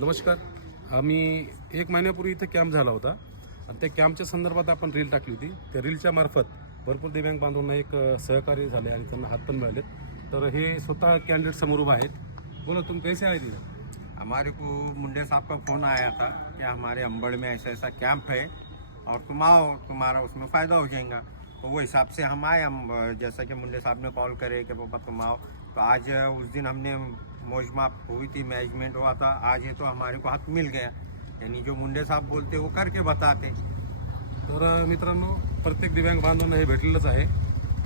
नमस्कार. आम्ही 1 महिन्यापूर्वी इथे कॅम्प झाला होता आणि त्या कॅम्पच्या संदर्भात आपण रील टाकली होती. त्या रीलच्या मार्फत भरपूर दिव्यांग बांधवांना एक सहकार्य झाले आणि त्यांना हात पण मिळालेत. तर हे स्वतः कॅन्डिडेट समोर उभा आहेत. बोला, तुम कैसे आए थे? हमारे को मुंडे साहब का फ़ोन आया था कि हमारे अंबड़ में ऐसा ऐसा कैंप है और तुम आओ, तुम्हारा उसमें फ़ायदा हो जाएगा। तो वो हिसाब से हम आए। हम जैसा कि मुंडे साहब ने कॉल करे कि पापा तुम आओ, तो आज उस दिन हमने मौजमाप हुई थी, मैनेजमेंट हुआ था। आज ये तो हमारे को हाथ मिल गया, यानी जो मुंडे साहब बोलते वो करके बताते। तर मित्रांनो, प्रत्येक दिव्यांग बांधवांना हे भेटलेलंच आहे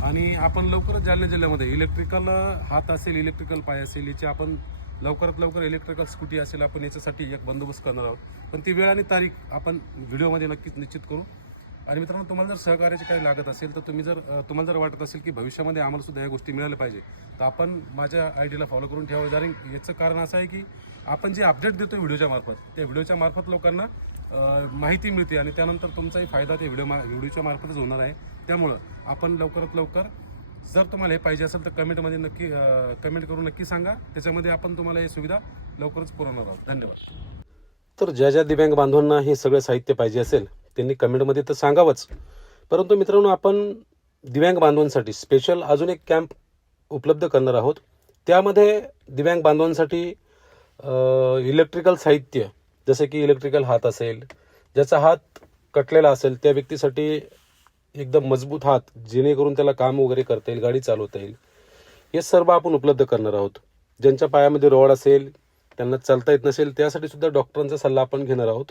आणि आपण लवकरच जालना जिल्ह्यामध्ये इलेक्ट्रिकल हात असेल, इलेक्ट्रिकल पाय असेल, याची आपण लवकरात लवकर इलेक्ट्रिकल स्कूटी असेल, आपण याच्यासाठी एक बंदोबस्त करणार आहोत. पण ती वेळ आणि तारीख आपण व्हिडिओमध्ये नक्कीच निश्चित करू. आणि मित्रांनो, तुम्हाला जर सहकार्याचे काही लागत असेल तर तुम्हाला जर वाटत असेल की भविष्यामध्ये आम्हाला सुद्धा या गोष्टी मिळाल्या पाहिजे, तर आपण माझ्या आयडीला फॉलो करून ठेवा. कारण याचं कारण असं आहे की आपण जे अपडेट देतो व्हिडिओच्या मार्फत, त्या व्हिडिओच्या मार्फत लोकांना माहिती मिळते आणि त्यानंतर तुमचाही फायदा त्या व्हिडिओच्या मार्फतच होणार आहे. त्यामुळं आपण लवकरात लवकर, जर तुम्हाला हे पाहिजे असेल तर कमेंटमध्ये नक्की कमेंट करून नक्की सांगा. त्याच्यामध्ये आपण तुम्हाला ही सुविधा लवकरच पुरवणार आहोत. धन्यवाद. तर ज्या दिव्यांग बांधवांना हे सगळं साहित्य पाहिजे असेल त्यांनी कमेंटमध्ये तर सांगावंच. परंतु मित्रांनो, आपण दिव्यांग बांधवांसाठी स्पेशल अजून एक कॅम्प उपलब्ध करणार आहोत. त्यामध्ये दिव्यांग बांधवांसाठी इलेक्ट्रिकल साहित्य, जसे की इलेक्ट्रिकल हात असेल, ज्याचा हात कटलेला असेल त्या व्यक्तीसाठी एकदम मजबूत हात, जेणेकरून त्याला काम वगैरे करता येईल, गाडी चालवता येईल, हे सर्व आपण उपलब्ध करणार आहोत. ज्यांच्या पायामध्ये रॉड असेल, त्यांना चालता येत नसेल, त्यासाठी सुद्धा डॉक्टरांचा सल्ला आपण घेणार आहोत.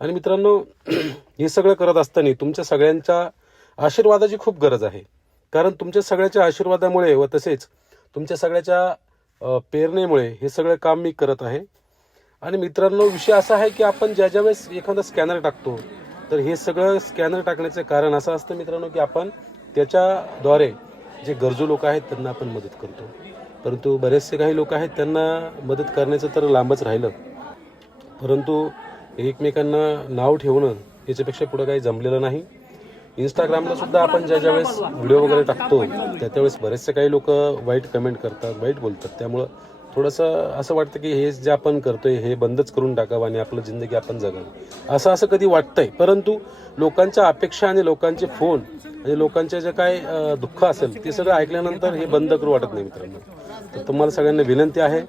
आणि मित्रांनो, हे सगळं करत असताना तुमच्या सगळ्यांच्या आशीर्वादाची खूप गरज आहे. कारण तुमच्या सगळ्याच्या आशीर्वादामुळे व तसेच तुमच्या सगळ्याच्या प्रेरणेमुळे हे सगळं काम मी करत आहे. आणि मित्रांनो, विषय असा आहे की आपण ज्या वेळेस एखादा स्कॅनर टाकतो, तर हे सगळं स्कॅनर टाकण्याचं कारण असं असतं मित्रांनो की आपण त्याच्याद्वारे जे गरजू लोक आहेत त्यांना आपण मदत करतो. परंतु बरेचसे काही लोक आहेत त्यांना मदत करण्याचं तर लांबच राहिलं. परंतु एकमेकांना नाव ठेवणं याच्यापेक्षा पुढं काही जमलेलं नाही. इंस्टाग्रामला सुद्धा आपण ज्या वेळेस व्हिडिओ वगैरे टाकतो त्यावेळेस बरेचसे काही लोक वाईट कमेंट करतात, वाईट बोलतात. त्यामुळं थोडंसं असं वाटतं की हे जे आपण करतोय हे बंदच करून टाकावं आणि आपलं जिंदगी आपण जगावी, असं कधी वाटतंय. परंतु लोकांच्या अपेक्षा आणि लोकांचे फोन आणि लोकांचे जे काय दुःख असेल ते सगळं ऐकल्यानंतर हे बंद करू वाटत नाही मित्रांनो. तर तुम्हाला सगळ्यांना विनंती आहे,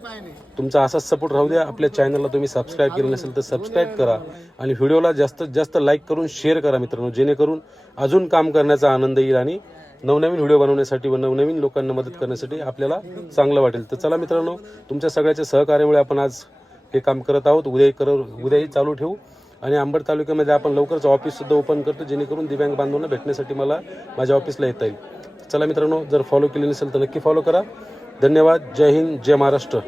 तुमचा असाच सपोर्ट राहू द्या. आपल्या चॅनलला तुम्ही सबस्क्राईब केलं नसेल तर सबस्क्राईब करा आणि व्हिडिओला जास्तीत जास्त लाईक करून शेअर करा मित्रांनो, जेणेकरून अजून काम करण्याचा आनंद येईल आणि नवनवीन व्हिडिओ बनवण्यासाठी व नवनवीन लोकांना मदत करण्यासाठी आपल्याला चांगलं वाटेल. तर चला मित्रांनो, तुमच्या सगळ्याच्या सहकार्यामुळे आपण आज हे काम करत आहोत. उद्याही चालू ठेवू आणि अंबड तालुक्यामध्ये आपण लवकरच ऑफिस सुद्धा ओपन करतो, जेणेकरून दिव्यांग बांधवांना भेटण्यासाठी मला माझ्या ऑफिसला येता येईल. चला मित्रांनो, जर फॉलो केले नसेल तर नक्की फॉलो करा. धन्यवाद. जय हिंद, जय महाराष्ट्र.